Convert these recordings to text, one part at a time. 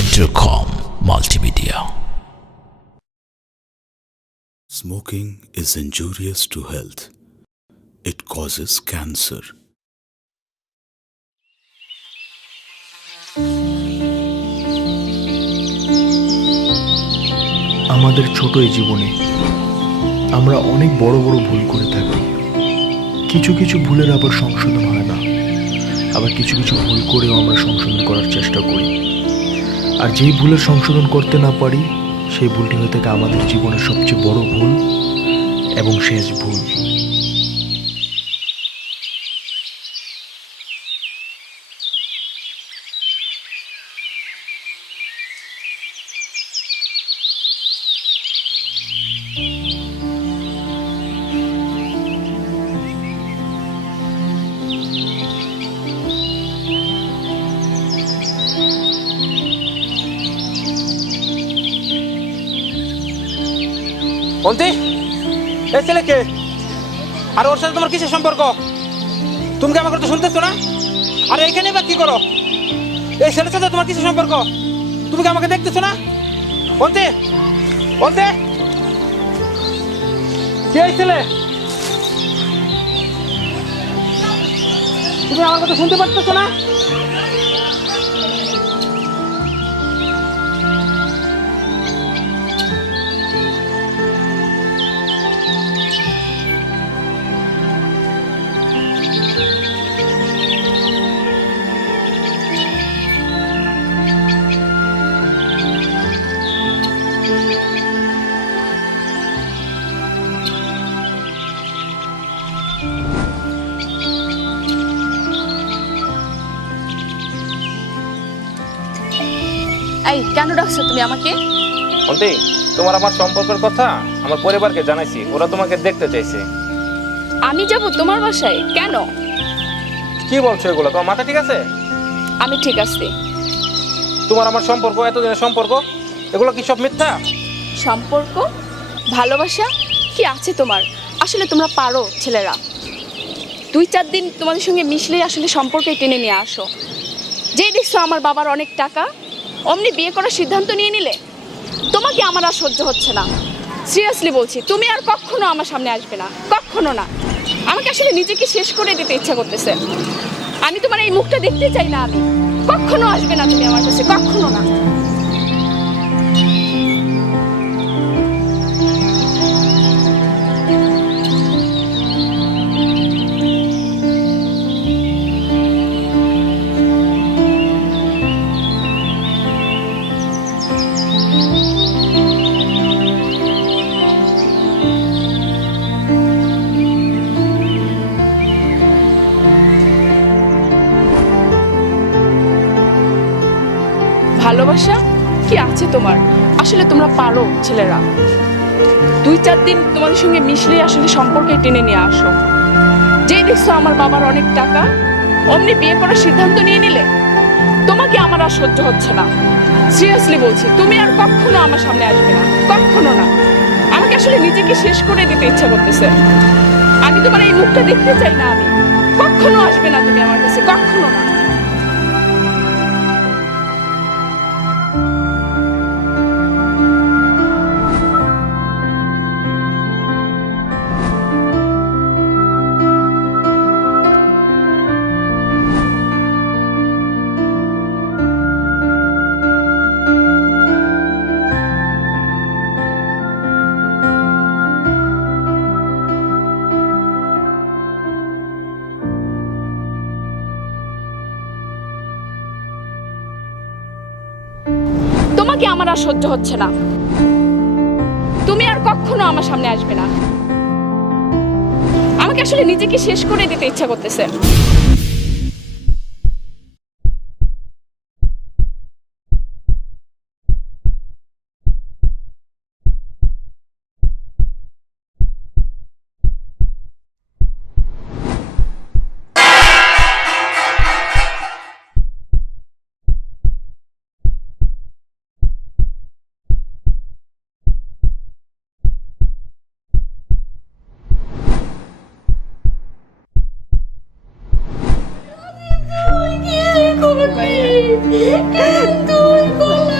Intercom Multimedia. Smoking is injurious to health. It causes cancer. আমাদের ছোট এই জীবনে আমরা অনেক বড় বড় ভুল করে থাকি। কিছু কিছু ভুলের আবার সংশোধন হয় না, আবার কিছু কিছু ভুল করেও আমরা সংশোধন করার চেষ্টা করি। আর যেই ভুলের সংশোধন করতে না পারি, সেই ভুলটি হয়ে থাকে আমাদের জীবনের সবচেয়ে বড় ভুল এবং শেষ ভুল। অন্তি, এই ছেলে কে? আর ওর সাথে তোমার কিসের সম্পর্ক? তুমি কি আমার কথা শুনতেছো না? আর এইখানে বা কি করো? এই ছেলের সাথে তোমার কিসের সম্পর্ক? তুমি কি আমাকে দেখতেছো না? অন্তি, অন্তি, কে এই ছেলে? তুমি আমার কথা শুনতে পারতেছো না? এই কেন ডাকছো তুমি আমাকে? অন্তি, তোমার আমার সম্পর্কের কথা আমার পরিবারকে জানাইছি, ওরা তোমাকে দেখতে চাইছে। আমি যাব তোমার বাসায়? কেন? কি বলছো এগুলো? তোমার মাথা ঠিক আছে? আমি ঠিক আছি। তোমার আমার সম্পর্ক, এতদিনের সম্পর্ক, এগুলো কি সব মিথ্যা? সম্পর্ক, ভালোবাসা কি আছে তোমার? আসলে তোমরা পারো ছেলেরা, 2-4 দিন তোমাদের সঙ্গে মিশলেই আসলে সম্পর্কে টেনে নিয়ে আসো। যেই দেখছো আমার বাবার অনেক টাকা, অমনি বিয়ে করার সিদ্ধান্ত নিয়ে নিলে। তোমাকে আমার আর সহ্য হচ্ছে না, সিরিয়াসলি বলছি। তুমি আর কখনো আমার সামনে আসবে না, কখনো না। আমাকে আসলে নিজেকে শেষ করে দিতে ইচ্ছা করতেছে। আমি তোমার এই মুখটা দেখতে চাই না। আমি কখনো আসবে না তুমি আমার কাছে, কখনো না। ভালোবাসা কি আছে তোমার? আসলে তোমরা পারো ছেলেরা, 2-4 দিন তোমাদের সঙ্গে মিশলেই আসলে সম্পর্কে টেনে নিয়ে আসো। যেই দেখছো আমার বাবার অনেক টাকা, অমনি বিয়ে করার সিদ্ধান্ত নিয়ে নিলে। তোমাকে আমার আর সহ্য হচ্ছে না, সিরিয়াসলি বলছি। তুমি আর কখনো আমার সামনে আসবে না, কখনো না। আমাকে আসলে নিজেকে শেষ করে দিতে ইচ্ছা করতেছে। আমি তোমার এই মুখটা দেখতে চাই না। আমি কখনো আসবে না তুমি আমার কাছে, কখনো না। তোমাকে আমার আর সহ্য হচ্ছে না, তুমি আর কখনো আমার সামনে আসবে না। আমাকে আসলে নিজেকে শেষ করে দিতে ইচ্ছা করতেছে। তুই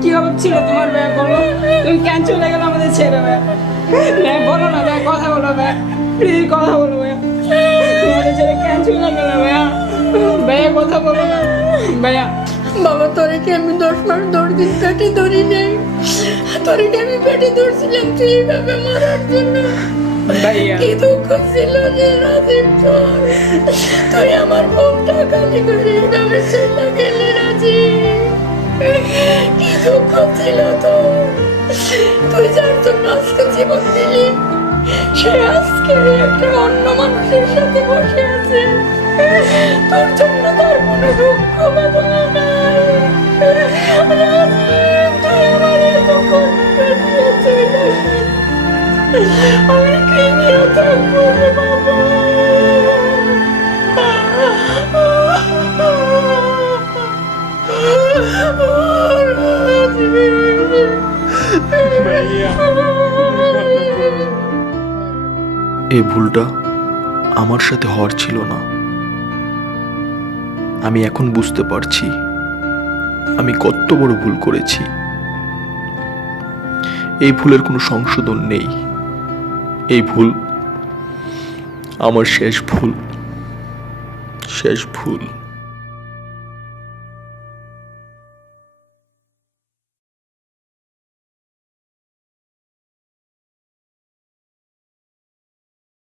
কি অভাব ছিল তোমার ভাইয়া বলো? তুমি কেন চলে গেলো আমাদের ছেড়ে ভাইয়া? ভাইয়া বলো না ভাইয়া, কথা বলো ভাইয়া, প্লিজ কথা বলো ভাইয়া। তোমাদের ছেড়ে কেন চলে গেলো ভাইয়া? ভাইয়া কথা বলো না ভাইয়া। বাবা, তোরে কি আমি 10 মাস 10 দিন পেটে ধরি নাই? তোরে কি আমি পেটে ধরছিলাম তুই এইভাবে মারার জন্য? ভাইয়া কি দুঃখ ছিল রে রাজীব তোর? তুই আমার বুকটা খালি করে এইভাবে চলে গেলি রাজীব। কি দুঃখ ছিল তোর? তুই যার জন্য আজকে জীবন দিলি, সে আজকে একটা অন্য মানুষের সাথে বসে আছে। তোর জন্য তার কোনো দুঃখ বেদনা নাই। রাজীব, তুই আমার এত কষ্ট দিয়ে চলে গেলি। আমি কি নিয়ে থাকবো রে বাবা? এই ভুলটা আমার সাথে হওয়ার ছিল না। আমি এখন বুঝতে পারছি আমি কত বড় ভুল করেছি। এই ভুলের কোনো সংশোধন নেই। এই ভুল আমার শেষ ভুল।